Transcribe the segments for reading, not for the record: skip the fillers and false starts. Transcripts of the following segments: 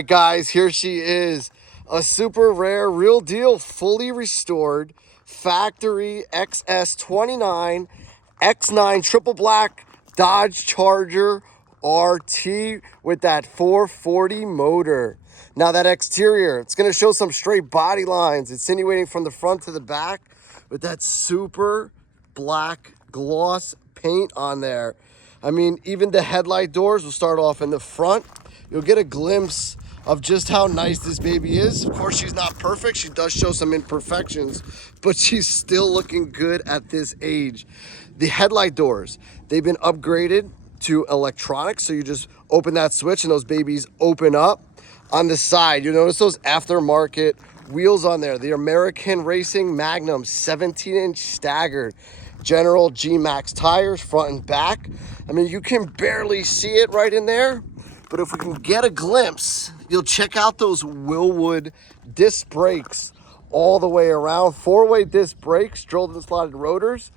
right, guys, here she is. A super rare, real deal, fully restored factory XS29 X9 triple black Dodge Charger RT with that 440 motor. Now that exterior, it's going to show some straight body lines, insinuating from the front to the back with that super black gloss paint on there. I mean, even the headlight doors will start off in the front. You'll get a glimpse of just how nice this baby is. Of course, she's not perfect. She does show some imperfections, but she's still looking good at this age. The headlight doors, they've been upgraded to electronics. So you just open that switch and those babies open up. On the side, you'll notice those aftermarket wheels on there. The American Racing Magnum 17-inch staggered. General G-Max tires, front and back. I mean, you can barely see it right in there, but if we can get a glimpse, you'll check out those Wilwood disc brakes all the way around. 4-way disc brakes, drilled and slotted rotors,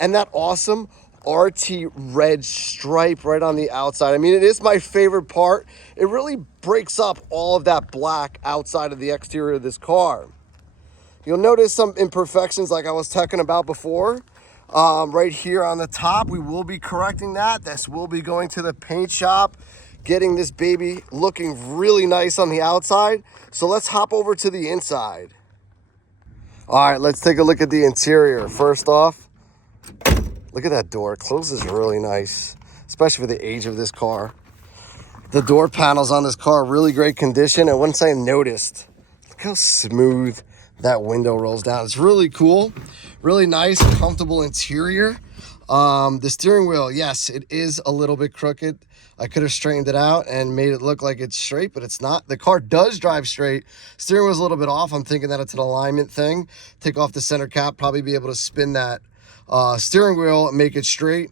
and that awesome RT red stripe right on the outside. I mean, it is my favorite part. It really breaks up all of that black outside of the exterior of this car. You'll notice some imperfections like I was talking about before. Right here on the top, we will be correcting that. This will be going to the paint shop, getting this baby looking really nice on the outside. So let's hop over to the inside. All right, let's take a look at the interior. First off, look at that door. It closes really nice, especially for the age of this car. The door panels on this car are really great condition. And once I noticed, look how smooth that window rolls down. It's really cool, really nice, comfortable interior. The steering wheel, yes, it is a little bit crooked. I could have straightened it out and made it look like it's straight, but it's not. The car does drive straight. Steering wheel's a little bit off. I'm thinking that it's an alignment thing. Take off the center cap, probably be able to spin that steering wheel and make it straight.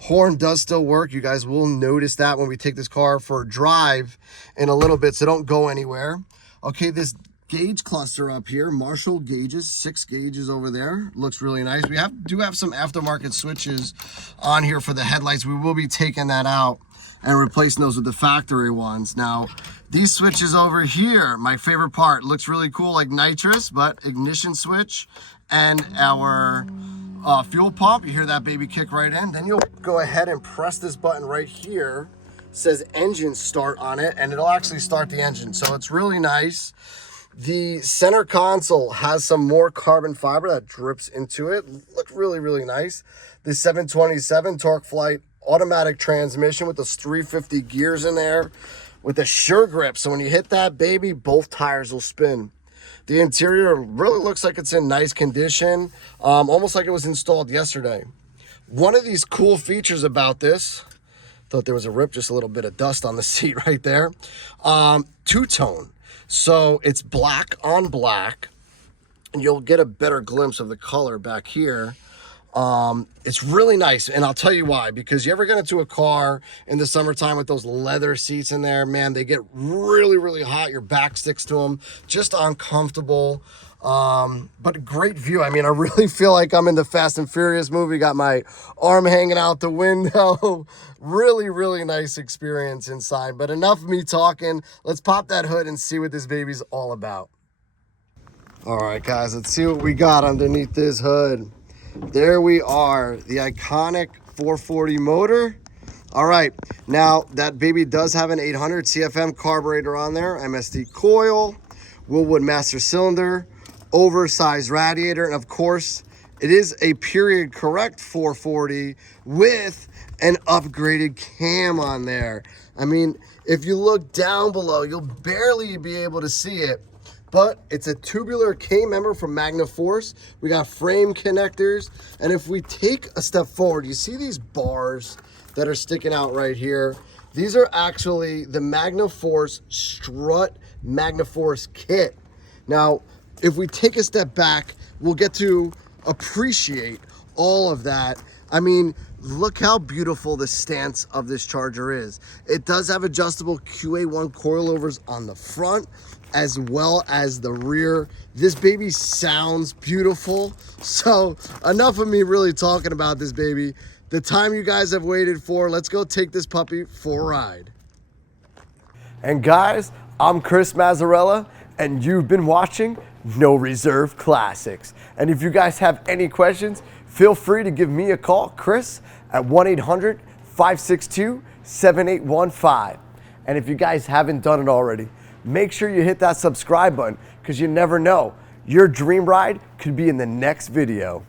Horn does still work. You guys will notice that when we take this car for a drive in a little bit, so don't go anywhere. Okay, this gauge cluster up here, Marshall gauges, 6 gauges over there, looks really nice. We do have some aftermarket switches on here for the headlights. We will be taking that out and replacing those with the factory ones. Now these switches over here, my favorite part, looks really cool, like nitrous, but ignition switch and our fuel pump. You hear that baby kick right in. Then you'll go ahead and press this button right here. It says engine start on it, and it'll actually start the engine. So it's really nice. The center console has some more carbon fiber that drips into it. Look really, really nice. The 727 TorqueFlite automatic transmission with those 350 gears in there with the sure grip. So when you hit that baby, both tires will spin. The interior really looks like it's in nice condition, almost like it was installed yesterday. One of these cool features about this, thought there was a rip, just a little bit of dust on the seat right there, two-tone. So it's black on black, and you'll get a better glimpse of the color back here. It's really nice, and I'll tell you why. Because you ever get into a car in the summertime with those leather seats in there, man, they get really, really hot. Your back sticks to them, just uncomfortable. But a great view. I mean, I really feel like I'm in the Fast and Furious movie. Got my arm hanging out the window. Really, really nice experience inside. But enough of me talking. Let's pop that hood and see what this baby's all about. All right, guys, let's see what we got underneath this hood. There we are, the iconic 440 motor. All right, now that baby does have an 800 CFM carburetor on there, MSD Coil, Wilwood Master Cylinder, Oversized Radiator, and of course, it is a period correct 440 with an upgraded cam on there. I mean, if you look down below, you'll barely be able to see it, but it's a tubular K member from Magna Force. We got frame connectors, and if we take a step forward, you see these bars that are sticking out right here. These are actually the Magna Force Strut Magnum Force kit. Now, if we take a step back, we'll get to appreciate all of that. I mean, look how beautiful the stance of this Charger is. It does have adjustable QA1 coilovers on the front as well as the rear. This baby sounds beautiful. So enough of me really talking about this baby. The time you guys have waited for, let's go take this puppy for a ride. And guys, I'm Chris Mazzarella, and you've been watching No Reserve Classics. And if you guys have any questions, feel free to give me a call, Chris, at 1-800-562-7815. And if you guys haven't done it already, make sure you hit that subscribe button, because you never know, your dream ride could be in the next video.